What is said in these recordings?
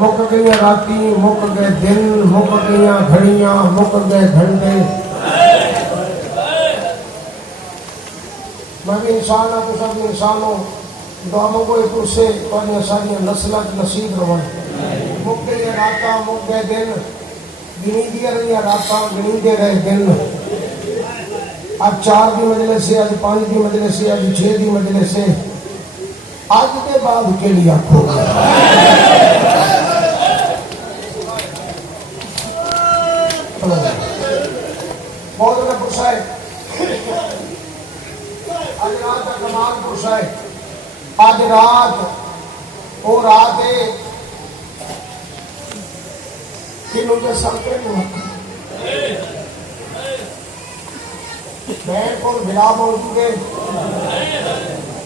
مک گئی راتی، مک گئے دن، مک گئی گھڑیاں، مک گئے گھنٹے. میں بھی انسان ہوں، تو سب انسان ہوں. دعا منگو ایک اس سے پڑھنے ساری نسلیں نصیب رہن. مک گئی راتاں، مک گئے دن، گنی دیا رہی راتاں، گنی دے رہے دن. اب 4 دی مجلس ہے، اج 5 دی مجلس ہے، اج 6 دی مجلس ہے. اج کے بعد کے لیے آخو بہت بڑا پرسا ہے. اج رات کا کمال پرسا ہے. اج رات وہ رات ہے کہ مجھے سب کے بہن کو بھرا موجود ہے.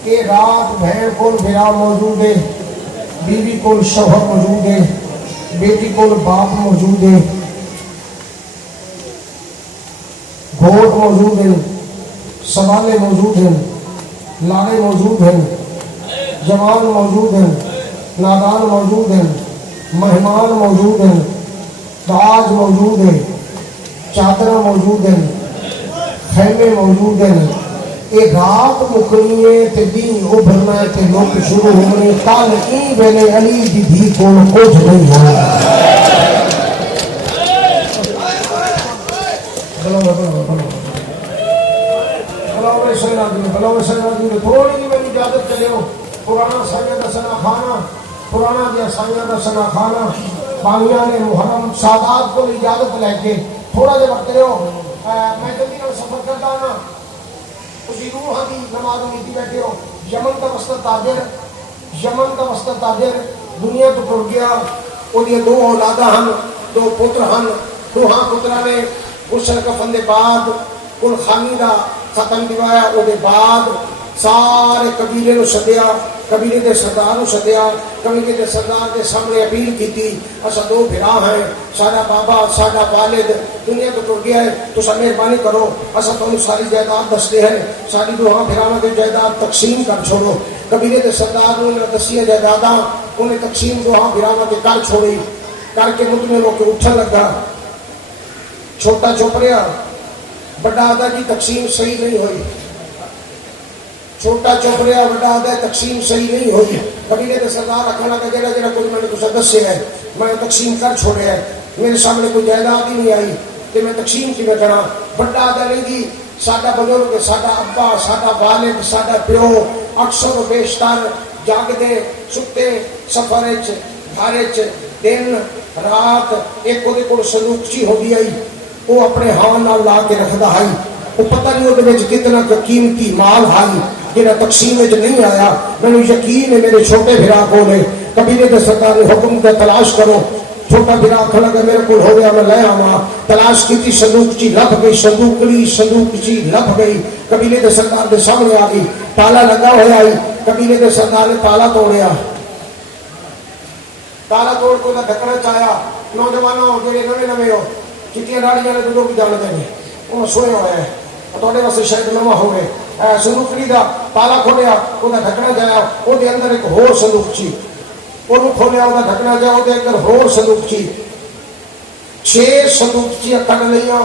کہ رات بہن کو بھرا موجود ہے، بیوی کو شوہر موجود ہے، بیٹی کو باپ موجود ہے، گھوٹ موجود ہیں، سوالے موجود ہیں، لاڑے موجود ہیں، جوان موجود ہیں، نادان موجود ہیں، مہمان موجود ہیں، تاج موجود ہے، چادر موجود ہیں، خیمے موجود ہیں. ایک رات مکنی ہے تے دین ابھرنا ہے تے لوگ شروع ہونے. کل این ویلے علی دی دھی کول کچھ نہیں ہونا. تھوڑی جی میری اجازت چلو. پرانا سائیاں دا سنا کھانا، پرانا دیا سائیاں دا سنا کھانا. بامیاں نے محرم سادات کو اجازت لے کے تھوڑا جا وقت لو. میں جلدی نال سفر کرتا ہوں. تسی روحاں دی نماز نیتی بیٹھے ہو. یمن کا وسط تاجر، یمن کا وسط تاجر دنیا تو ٹر گیا. وہ 2 اولاداں ہن، 2 پتر ہن. دوہاں پتراں نے غسل کفن دے بعد کل خانی دا ختم دوایا. وہ دے بعد سارے قبیلے نو سدیا، قبیلے دے سردار نو سدیا. قبیلے دے سردار کے سامنے اپیل کی اسا 2 بھرا ہیں، سارا بابا سارا والد دنیا تو ٹر گیا ہے، تو سب مہربانی کرو اسا تمہیں ساری جائیداد دستے ہیں، ساری دوہاں بھراواں دی جائیداد تقسیم کر چھوڑو. قبیلے دے سردار نے دسیاں جائیداداں انہیں تقسیم دوہاں بھراواں تے کر چھوڑی. کر کے مطمئن ہو کے اٹھن لگا. چھوٹا چپ رہا، بڑا آدھا کی تقسیم صحیح نہیں ہوئی. چھوٹا چپ رہا، بڑا آدھا تقسیم صحیح نہیں ہوئی. قبیلے کے سردار رکھنا کہ جڑا جڑا کوئی میں نے تسا دسیا ہے میں تقسیم کر چھوڑیا ہے. میرے سامنے کوئی جائیداد ہی نہیں آئی کہ میں تقسیم کی میں کرا. بڑا آدھا نہیں جی ساڈا بزرگ، ساڈا ابا، ساڈا والد، ساڈا پیو اکثر و بیشتر جاگتے ستے سفر گھر دن رات ایک وہ سلوکچی ہو گئی. وہ اپنے ہاتھ نال لا کے رکھتا ہے. وہ پتہ نہیں وہ کتنا قیمتی مال ہے جہاں تقسیم نہیں آیا. میں یقین ہے میرے چھوٹے بھرا کو نے قبیلے کے سرکار نے حکم کا تلاش کرو. چھوٹا بھرا آخر لگا میرے کو ہو گیا میں لے آوا. تلاش کی صندوقچی لب گئی، صندوقچی لب گئی. قبیلے کے سرکار کے سامنے آ گئی. تالا لگا ہوا آئی. قبیلے کے سرکار نے تالا توڑیا. تالا توڑ کے ڈھکنا چاہیا. نوجوانوں جہے نویں نویں ہو چٹیاں ڈاڑیاں نے دونوں بھی جانتے ہیں انہوں سوئے ہوئے ہیں تھوڑے واسطے شاید نواں ہوئے. صندوقڑی دا تالا کھولیا، وہ ڈھکنا جایا. وہ اندر ایک ہور صندوقچی، وہ کھولیا، وہ ڈھکنا جایا. وہ اندر ہور صندوقچی. 6 صندوقچیاں کٹ لیا.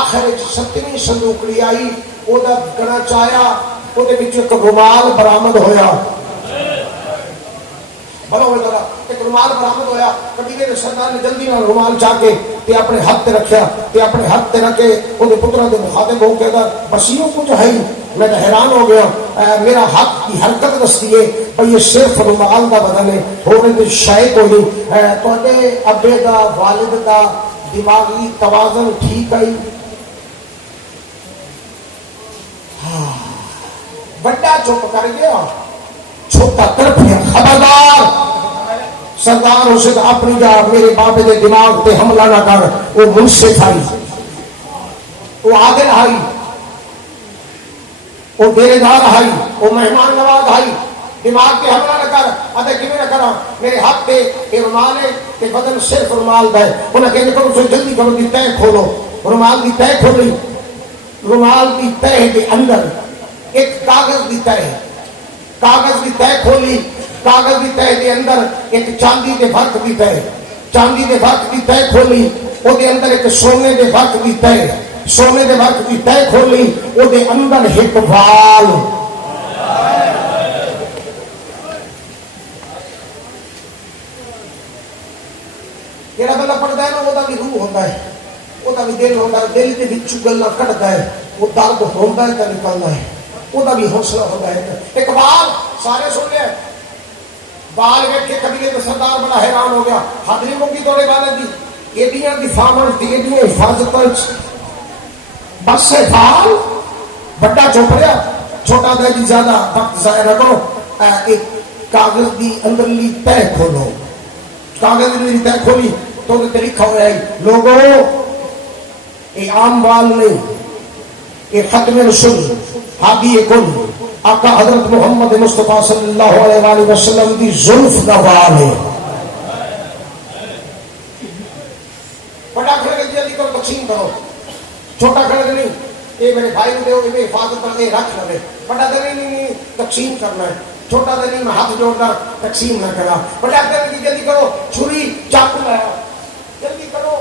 آخر 7ویں صندوقڑی آئی. وہ ڈھکنا چاہیا. وہ ایک رومال برآمد ہویا. بھلا ہوئے طرح ایک رومال برآمد ہویا. قبیلے کے سردار نے جلدی نال رومال چاہ کے تے اپنے ہاتھ تے رکھیا. تے اپنے ہاتھ تے رکھ کے وہ پترا دے مخاطب ہو کے بسیوں کچھ ہے. میں حیران ہو گیا. میرا ہاتھ کی حرکت دستی ہے بھائی یہ صرف رومال کا بدن ہے، ہونے شاید کوئی نہیں. تے ابے دا والد دا دماغی توازن ٹھیک ہے. بڑا چپ کر گیا، چھوٹا تڑپیا. خبردار سردار اسے اپنی جا میرے بابے دے دماغ تے حملہ نہ کر. وہ منصف آئی، وہ عادل آئی، وہ دیرے دار آئی، وہ مہمان نواز آئی. دماغ پہ حملہ نہ کر. ادھے کیوں نہ کرا؟ میرے ہاتھ پہ یہ رومال ہے کہ بدن صرف رومال دا ہے. انہیں کہنے کرو تو جلدی کرو دی تہ کھولو. رومال دی تہ کھولی. رومال دی تہ کے اندر ایک کاغذ دی تہ ہے. کاغذ کی تہ کھولی. کاغذ دی تہ دے اندر ایک چاندی دے فرق دی تہ، چاندی دے فرق دی تہ کھولی، او دے اندر ایک سونے دے فرق دی تہ، سونے دے فرق دی تہ کھولی، او دے اندر ایک وال، جڑا بندہ پڑھدا ہے نا وہ بھی روح ہوتا ہے، وہ بھی دل ہوتا ہے، دل کے وچ گلاں کڈدا ہے، وہ درد ہوندا ہے تے نکلدا ہے، وہ بھی حوصلہ ہوتا ہے۔ ایک بال سارے سن لیا، بال ویکھ کے قبیلے کا سردار بڑا حیران ہو گیا، حد نہیں مکی توڑے بالے دی، ایڈیاں دفاعاں ایڈیاں حفاظتاں بس ہے بال بڑا چپ رہا، چھوٹا دے جی زیادہ وقت ضائع نہ کرو، ایک کاغذ دی اندرلی تہ کھولو، کاغذ دی تہ کھولی تو لکھا ہوا ہے لوگوں یہ عام بال نہیں، یہ ختم رسول ہادی کل آقا حضرت محمد مصطفیٰ صلی اللہ علیہ وآلہ وسلم کی زلف کا بال ہے۔ بڑا کھڑے کے جلدی کرو تقسیم کرو، چھوٹا کھڑے کے نہیں یہ میرے بھائی کو دے میں حفاظت کر کے رکھ لے، بڑا دے نہیں تقسیم کرنا ہے، چھوٹا دے نہیں میں ہاتھ جوڑنا تقسیم نہ کرا، بڑا کھڑے کی جلدی کرو، چھری چاقو لایا، جلدی کرو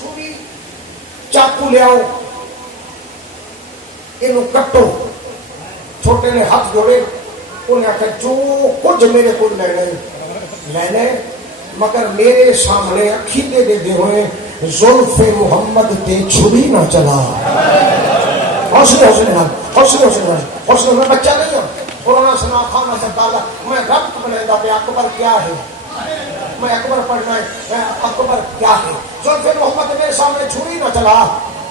چھری چاقو لے آؤ، یہ کٹو، چھوٹے نے ہاتھ جوڑے، انہیں آخر جو کچھ میرے کو لینا مگر میرے سامنے عقیدے دے ہوئے زلف محمد تے چھری نہ چلا۔ حوصلے حوصلے حوصلے میں بچہ نہیں ہوں، قرآن سنا خانہ سے تعالیٰ میں ربط بنائے پہ اکبر کیا ہے، میں اکبر پڑھنا ہے، میں اکبر کیا ہے، زلف محمد میرے سامنے چھری نہ چلا۔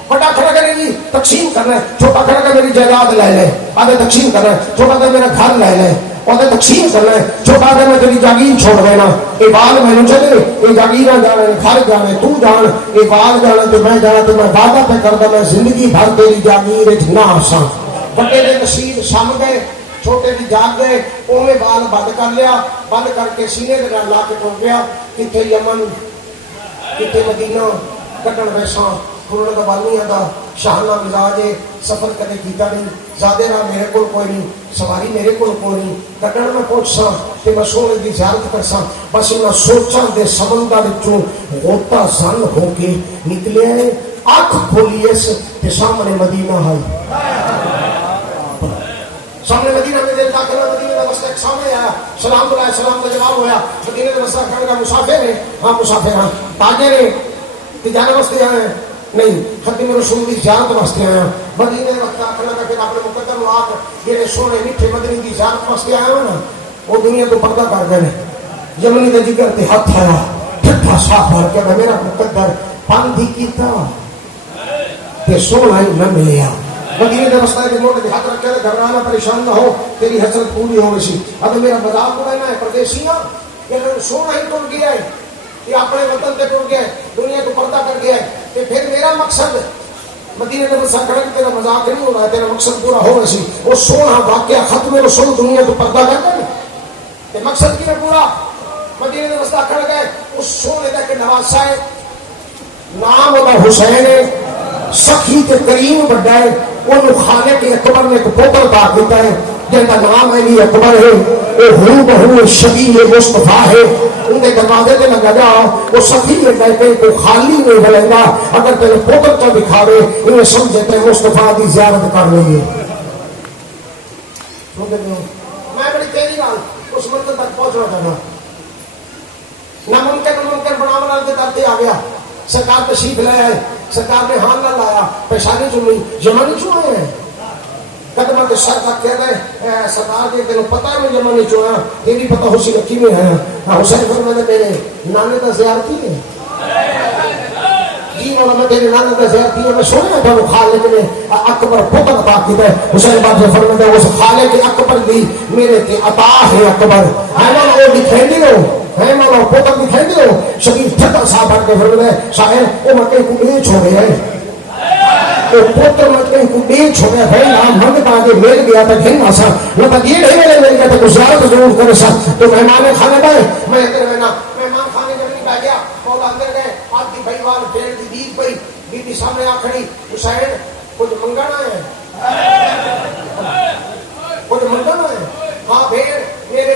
بڑا کھڑا کرے جی تقسیم کرنا ہے، چھوٹا کھڑا کر میری جائیداد لے لے، آدھے تقسیم کرنا ہے، چھوٹا کر میرا گھر لے لے، آدھے تقسیم کرنا ہے، چھوٹا کر میں تیری جاگیر چھوڑ دینا، یہ بال میں نے چلے، یہ جاگیر جانے، گھر جانے، تو جان، یہ بال جانا تو میں جانا، تو میں وعدہ پہ کردا میں زندگی بھر تیری جاگیر نہ آساں۔ بڑے نے نصیب سم گئے، چھوٹے بھی جاگ گئے، اوے بال بند کر لیا، بند کر کے سینے دے نال لا کے ٹر گیا، کتے یمن کتے مدینہ کٹن ویساں قرآن کا بانی آتا شاہانہ مزاج ہے، سفر کدے کیتا نہیں، زیادہ راہ میرے کو کوئی نہیں، سواری میرے کو کوئی نہیں، کٹن میں پہنچ سا کہ میں سونے کی زیارت کر سا، بس میں سوچاں دے سمندر وچوں غوطہ زن ہو کے نکلے، آنکھ کھولی اس تے سامنے مدینہ ہے، سامنے مدینہ میں دل داخل ہے، مدینہ کا وسط ایک سامنے آیا، سلام علیہ السلام کا جواب ہوا، مدینہ کا وسط کھڑے کا مسافر ہے، ہاں مسافر ہاں، تاجر ہے، تجارت واسطے آئے ہیں نہیں، ختم رسول کی زیارت واسطے آیا، مدینے وقت آخر لگا کہ اپنے مقدر لاکھ جہے سونے میٹھے مدنی کی زیارت واسطے آئے ہو نا، وہ دنیا تو پردہ کر گئے، یمنی کے جگر تے ہاتھ آیا، ٹھٹھا صاف مار کے میرا مقدر بند ہی کیتا تے سونا ہی نہ ملیا۔ مدینے کے وسط کے موٹے ہاتھ رکھے گھبرانا پریشان نہ ہو، تیری حسرت پوری ہو گئی، اب میرا مذاق اڑانا ہے پردیسیاں کہ سونا ہی ٹوٹ گیا ہے، یہ اپنے وطن تے ٹر گیا ہے، دنیا کو پردہ کر گیا ہے، کہ پھر میرا مقصد مدینے میں بسا کھڑا کہ تیرا مذاق نہیں ہو رہا ہے، تیرا مقصد پورا ہو رہا سی، وہ سونا واقعہ ختم رسول دنیا کو پردہ کر گئے، کہ مقصد کی پورا مدینے میں بسا کھڑا گئے، اس سونے دا کہ نواسا ہے، نام ہوتا حسین ہے، سخی تے کریم بڑا ہے، انہوں خالق اکبر نے ایک پوتر عطا کیتا ہے جن کا نام علی اکبر ہے، وہ ہو بہو شبیہ مصطفیٰ ہے، ان کے دروازے تے لگا جا، وہ سخی ہے کہتے کو خالی نہیں بلے گا، اگر تیرے پوتر تو دکھاوے انہیں سمجھتے مصطفیٰ کی زیارت کر لئیے۔ میں بڑی تیری گال اس منزل تک پہنچنا چاہنا، ناممکن بنانے والے درتے آ گیا، سرکار تشریف لے آئے، سرکار نے ہاں نہ لایا، پیشانی چنی، یمن چوں آئے ہیں، قدمہ کے سر تک کہہ رہے سرکار کے تینوں پتہ ہے میں یمن چوں آیا، یہ بھی پتہ حسین کی میں ہے، حسین فرماتے میرے نانے کا زیارتی ہے، جی مولا میں تیرے نانے کا زیارتی ہے، میں سونا تھا وہ خالق نے اکبر پتر عطا کی ہے، حسین بات سے فرماتے اس خالق اکبر دی میرے تے عطا ہے اکبر، ہے مولا وہ دکھائیں دی ہو، ہے مولا پوتر دکھائیں دی ہو، شریف ٹھٹا صاحب بڑھ کے فرماتے شاہر وہ مکے کو لے چھوڑے ہیں، وہ پوتر مکے کو لے چھوڑے ہیں، نام منگتا آگے مل گیا تھا گھن آسا، نہ تھا یہ نہیں مل گیا تھا کچھ زیادہ ضرور کرے سا، تو مہمان کھانے پائے، میں ادھر میں نا مہمان کھانے جب نہیں پہ گیا، مولا اندر گئے، آدھی بھائیوال پھیڑ دی دید پئی، بی بی سامنے آ کھڑی، حسین کچھ منگانا ہے، کچھ منگانا ہے، ہاں بھیڑ میرے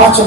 5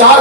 4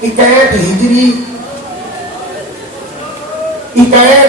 61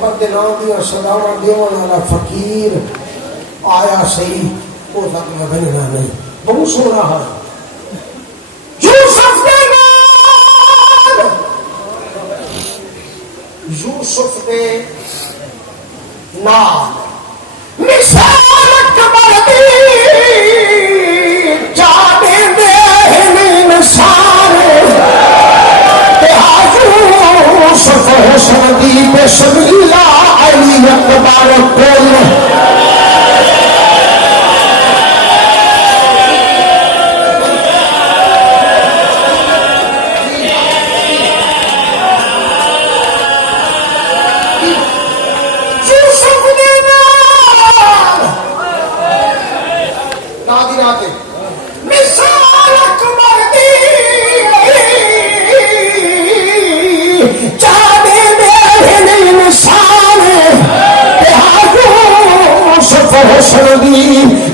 محبت کے نام دیا سداوا دیون والا فقیر آیا صحیح وہ تک میں بننا نہیں بہت سونا ہے یوسف کے نام یوسف کے نام مثال اکبر دی جانے دے انسان یوسف حسن دی بسم اللہ علی اکبر کل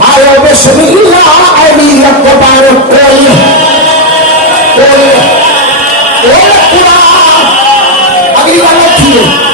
آیا بسم اللہ علی اکبر کل اگلی بات لکھی ہے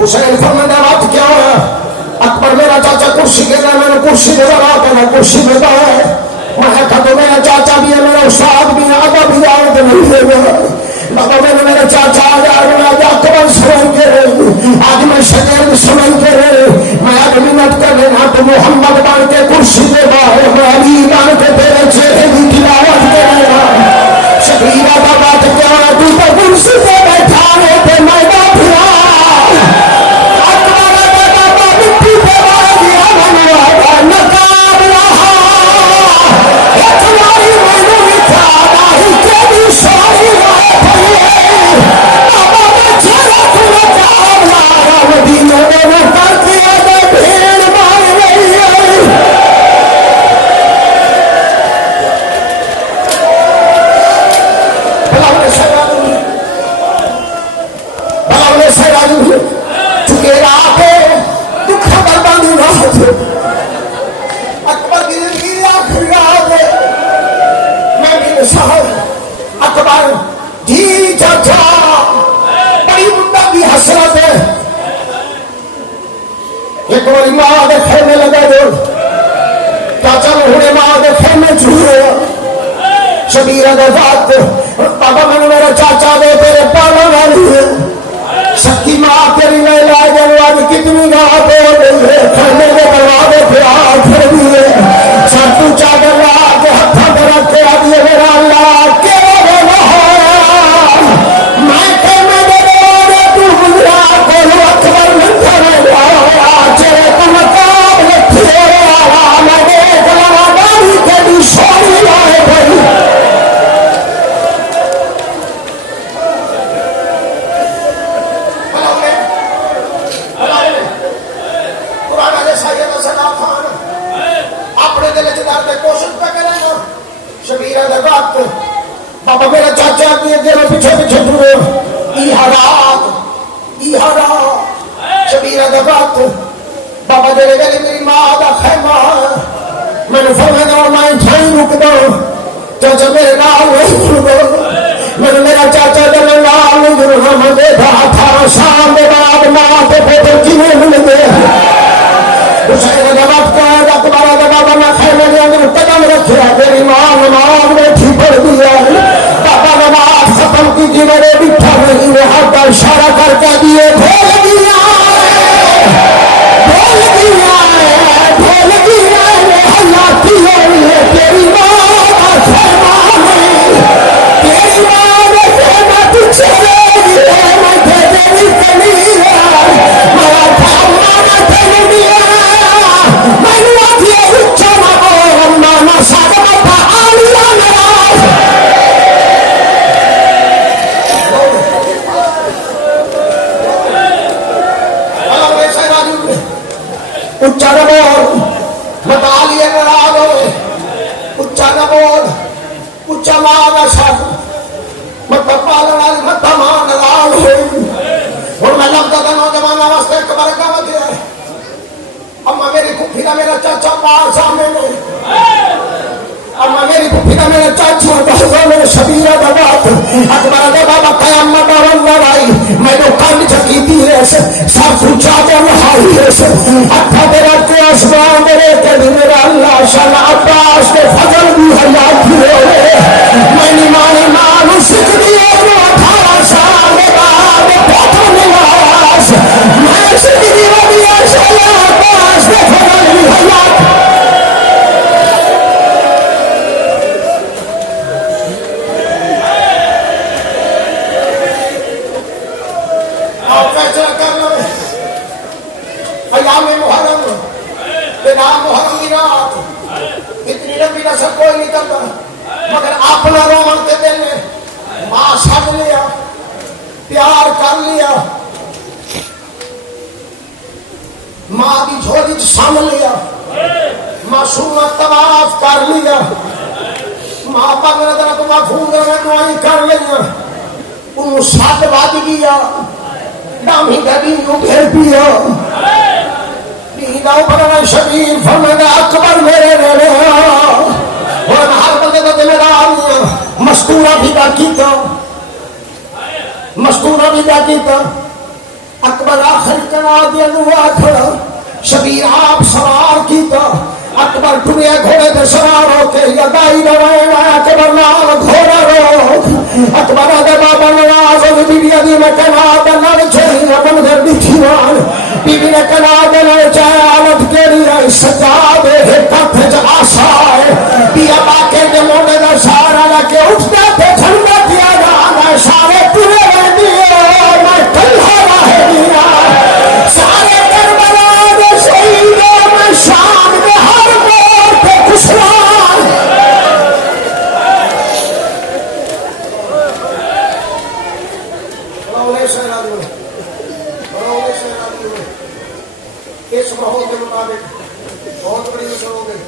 حسین فرمایا بات کیا ہے اکبر میرا چاچا کرسی کے گیا میں نے کرسی میں لگا کے میں کرسی میں گیا میں کہا تو میرا چاچا بھی ہے میرا استاد بھی ہے ابا بھی آئے تو نہیں دے گا لگا میں نے میرے چاچا آ جائے میں آج اکبر سمجھ کے آج میں شکر سمجھ کے میں آج منت کر لینا تو محمد بان کے کرسی دے گا میں علی بان کے تیرے چہرے کی تلاوت کرے گا شکریہ کا بات کیا ہے تو تو کرسی پہ بیٹھا ہے تو میں بیٹھا میری ماں دے خیمے لگا دو چاچا ہونے ماں دے خیمے چھوڑے شبیر دے وقت بابا میں میرا چاچا دے تیرے پالا والی ہے سکی ماں تیری لے لائے جنواد کتنی گاہ پہ گئی ہے خیمے کے دروازے پہ آ پھر دیے سب تو چادر لا کے ہتھا پہ رکھ کے آدھیے میرا اللہ کے میں خیمے دے دورے تو گزرا کولو اکبر نندہ میں گیا چرے تو مقام لکھے آرہا میں دیکھ لگا داری کے بھی سوری لائے بھئی بابا میرا چاچا کی دلوں پیچھے پیچھے دور شبیرہ دا وقت بابا دے گلے میری ماں دا خیمہ میں نے فرمایا اور میں ٹھائی رک دو چاچا میرے نال نہیں کھل دو میں نے میرا چاچا دے نال نہیں ہم دے تھا 18 سال دے بعد ماں تے پوتر کیویں مل گئے حسین دا وقت ہے اکبر دا بابا میں خیمے دے اندر قدم رکھیا میری ماں نماز بیٹھی پڑھ دیا بابا نماز ختم کی جی میرے بٹھا نہیں وہ ہاتھ کا اشارہ کر کے دیے ڈھول دیا حیاتی ہوئی ہے تیری ماں کا خیمہ نہیں تیری ماں نے خیمہ تجھے لے گیا میں تیری کمی ہے میرا خیمہ میں تیری دیا میں نے دیا اچھا نہ بول امانا سادہ آلیا نراز اچھا نہ بول مطالعے نراز ہوئے اچھا نہ بول اچھا مانا سادہ مطلب پالن والی مطلب ماں نراز ہوئی اور میں لگتا تھا نوجوانہ واسطے ایک برکہ بچے ہے اما میری پھوپھی کا میرا چاچا پاس سامنے میں اما میری پھوپھی کا میرا چاچا پاس میرے شبیرہ دا بات اکبر دا بابا قیامت دا واللہ آئی میں تو کن چکیتی ہے سب سوچا تو نہائی ہے اکھا تیرا کے اسمان میرے کبھی میرا اللہ شاء عباس کے فضل بھی حیاتی ہوئے میں نیمانی مانو سکھ دیئے جو 18 سال کے بعد پوتر نواز میں سکھ دیئے بھی شاء عباس کے فضل بھی حیاتی محرم کی رات اتنی لمبی نسل کوئی نہیں کرتا مگر اپنا رومن کے دل میں ماں سب لیا پیار کر لیا ماں کی جھولی سم لیا معصومہ طواف کر لیا ماں پاک نے طرف محفوظ رہے دعائیں کر لیا انہوں ساتھ بات گیا ڈامی گڑی نو گھر پیا دیدہ اوپر شبیر فرمائے اکبر میرے رہے اور ہر بندے کو دل رہا مستورہ بھی دا کیتا مستورہ بھی دا کیتا اکبر آخر کنا دیا نوا کھڑا شبیر آپ سوار کیتا اکبر ٹھوئے گھوڑے دے سوار ہو کے یدائی روائے اکبر نال گھوڑا رو اکبر آدھے بابا نراز ہوگی بی بی ادھی میں کنا دلال چھوڑی اپن گھر بیٹھیوان بی بی نے کنا دلال چاہے آلت کے لیے سجادے ہتھت جا سائے بی ابا کے دے موڑے دا سارا لکے اٹھتے تھے جھنڈا دیا جانا سارے پورے رہ دیئے میں کلھا راہ دیا سارے کربلا دے شہیدے میں شام دے ہر مور پہ کشوان اس ماحول کے مطابق بہت بڑی نسل ہو گئی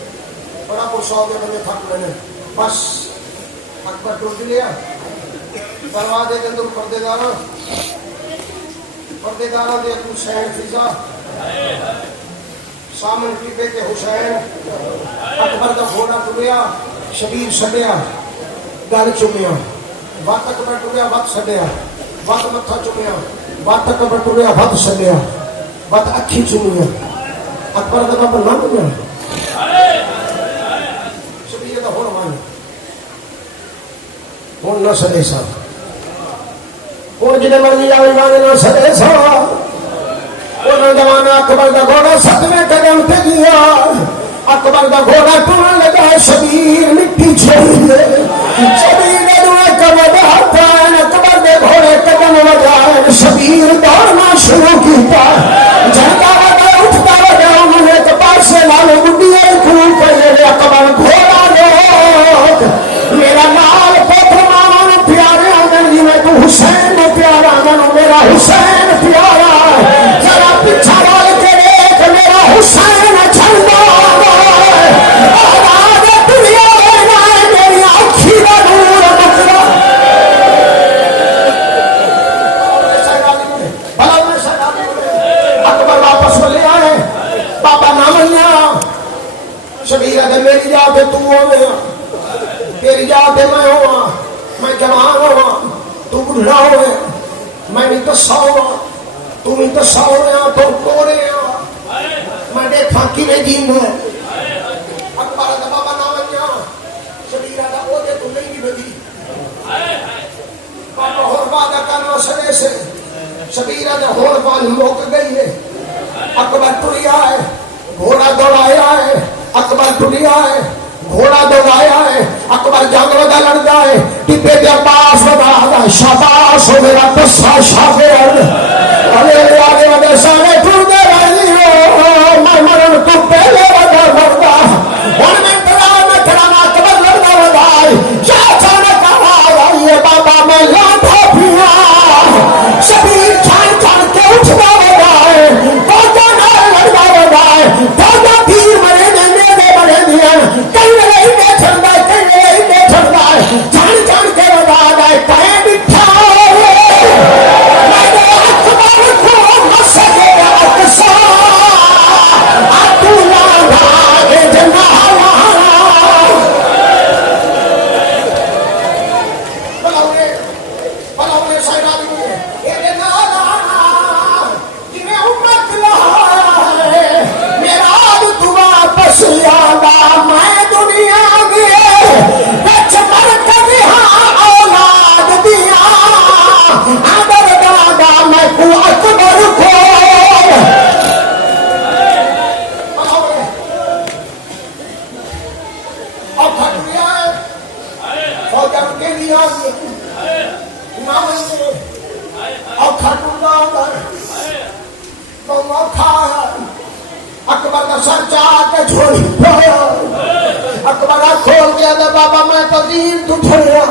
بڑا پرسا ہو گیا بندے تھک لینے بس اکبر ٹوٹ لیا دروازے کے اندر پردے دارا دے حسین فضا سامنے ٹیپے کے حسین اکبر کا گھوڑا ٹریا شبیر سڈیا گل چومیا وقت اکبر ٹریا وقت سڈیا وقت متھا چومیا وقت اکبر ٹریا وقت سڈیا وقت اکھی چومیا اکبر کا بابا نہ مجھے شبیر کا ہون مانے ہون نہ سدے سا ہون جنہیں مرضی جاوی مانے نہ سدے سا ہون جوانا اکبر کا گھوڑا 7ویں قدم پہ گیا اکبر کا گھوڑا ٹوڑنے لگا شبیر مٹی چھوڑیے شبیر نے دوئے قدم ہاتھائیں اکبر کے گھوڑے قدم وجائیں شبیر دوڑنا شروع کیتا جھنکا وجہ اٹھتا وجہ انہوں نے ایک پاس سے لالو گڈیے کھول پہلے اکبر گھوڑا لوگ میرا نال پتر مانا پیارے آگن جی میں تو حسین پیارا آگن میرا حسین پیارا ذرا پچھا وال کے دیکھ میرا حسین جھنڈا اور آگے دنیا لینا ہے میری آنکھی کا نور مکرہ اکبر واپس لے آئے بابا نہ منیا شبیر اگر میری جاتے تو ہوئے تیری جاتے میں ہوا میں جوان ہوا تو بڑھا ہوئے میں بھی تو سو ہوا تو بھی تو سو رہا تو کوڑے ہوا میں دیکھا کی میں جین ہے اکبر اگر بابا نہ منیا شبیر اگر وہ دے تو نہیں بھی بدی بابا اور وعدہ کرنا سنے سے شبیر اگر اور بال موک گئی ہے اکبر ٹریا ہے گھوڑا دوڑایا ہے اکبر ٹریا ہے گھوڑا دوڑایا ہے اکبر جنگ ودا لڑ جائے ٹپے کے پاس ودا شاباش ہو میرا پسا شافر ارے آگے ودا سارے ٹر دے رہی ہو میں مرن تو پہلے ودا لڑا ان میں کرانا اکبر لڑنا ودا یا اچانک آواز آئی ہے بابا میں لاٹھا پیا شبیر جان جان کے اٹھنا ودا ہے فوجا نہ لڑنا ودا ہے فوجا تیر مرے میرے مرے دیا کئی نہیں دے چھڑنا کئی نہیں دے چھڑنا جان جان کے ودا ہے کہیں بٹھا میں نے اکبر کو مسجد اقصا اتولا بھاگ جنالا بلاؤنے سائنہ بھی اے نالا جنہیں امت لہا ہے میرا اب تو واپس یادا میں دنیا گئے بچ مر کر ہاں اولاد دیا آدر دادا میں کو اکبر کو اور کھٹ گیا ہے فوجن کے لیے نامنگے اور کھٹوں گا تو موقع ہے اکبر کا سر چاہ کے چھوڑی اکبر کھول کے دے بابا میں تو دین تو چھوڑیا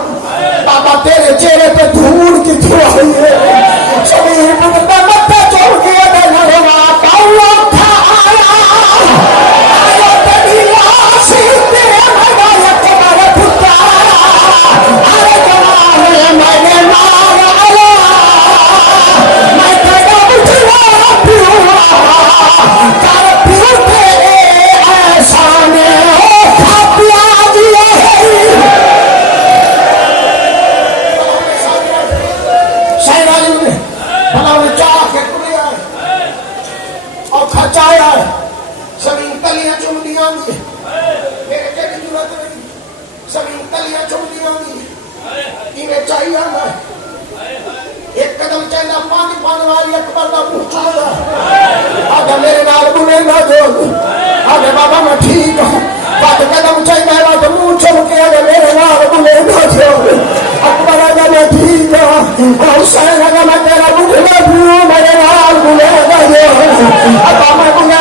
بابا تیرے چہرے پہ دھول کی چھوڑی ہے شبیر مدد مدد چھوڑ کے دے نروا کاؤ تھا آیا آیا تیری لاسی تیرے مگا اکبر پھتا آرے جوان میں نے مار آیا میں تیرا بجھوا پیوا کر پیوتے احسانے ہو کھاپیا دیا ہے شہر عالم نے بھلا انہیں چاہ کے ٹریا ہے اور کھچایا ہے زمین تلیاں چم دیا گی میرے کے بھی ضرورت نہیں زمین تلیاں چم دیا گی انہیں چاہیے میں ایک قدم چاہیے پانی پانے والی اکبر کا پوچھا گا آگے میرے نال بنے نہ جو آگے بابا میں ٹھیک ہوں بات قدم چاہیے بات منہ چل کے آگے میرے نال بنے نہ جو اکبر آگے میں ٹھیک ہوں حسین آگے میں تیرا بنے نہ جو میرے نال بنے نہ جو ابا میں بنے